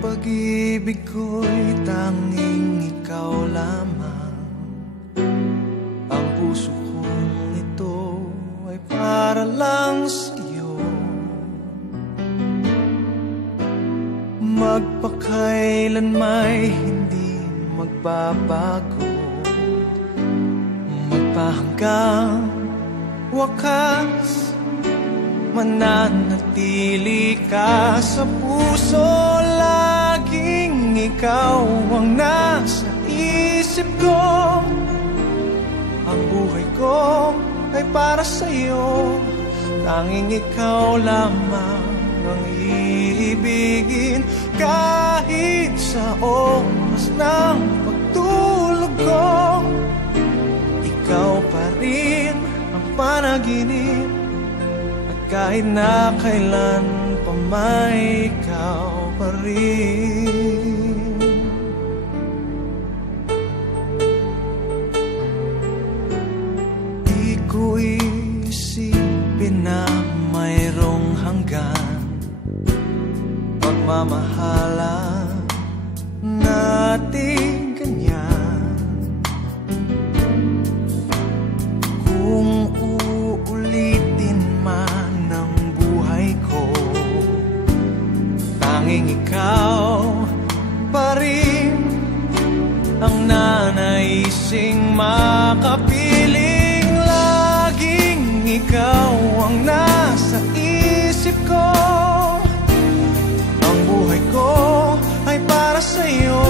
pag-ibig ko'y tanging ikaw lamang. Ang puso kong ito ay para lang sa'yo. Magpakailan may hindi magbabago, magpahanggang wakas, mananatili ka sa puso. Laging ikaw ang nasa isip ko. Ang buhay ko ay para sa'yo. Tanging ikaw lamang ang iibigin. Kahit sa oras ng pagtulog ko, ikaw pa rin ang panaginip. At kahit na kailan pa may ikaw pa rin. Di ko isipin na mayroong hanggan pagmamahalan natin ganyan. Kung uulitin man ang buhay ko, tanging ikaw pa rin ang nanaising makapiling. Laging ikaw ang nasa isip ko. Ang buhay ko ay para sa'yo.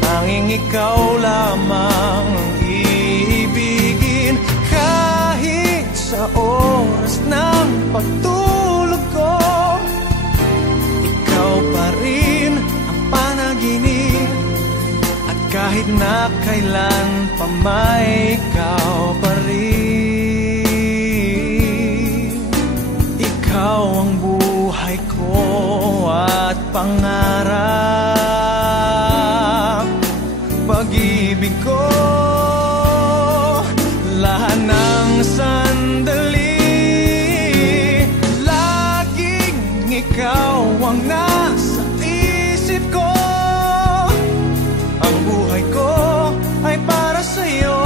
Tanging ikaw lamang ang iibigin. Kahit sa oras ng pagtulog ko, ikaw pa rin ang panaginip. At kahit na kailan pa may ikaw pa rin. Ikaw ang buhay ko at pangarap, pag-ibig ko. Lahat ng sandali, laging ikaw ang nasa isip ko. Ang buhay ko ay para sa'yo.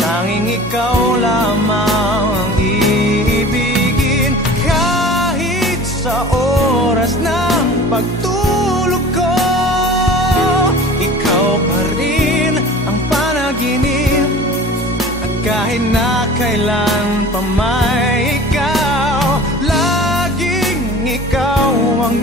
Tanging ikaw lamang ang iibigin. Kahit sa oras ng pagtulog ko, ikaw pa rin ang panaginip. At kahit na kailan pa may ikaw, laging ikaw ang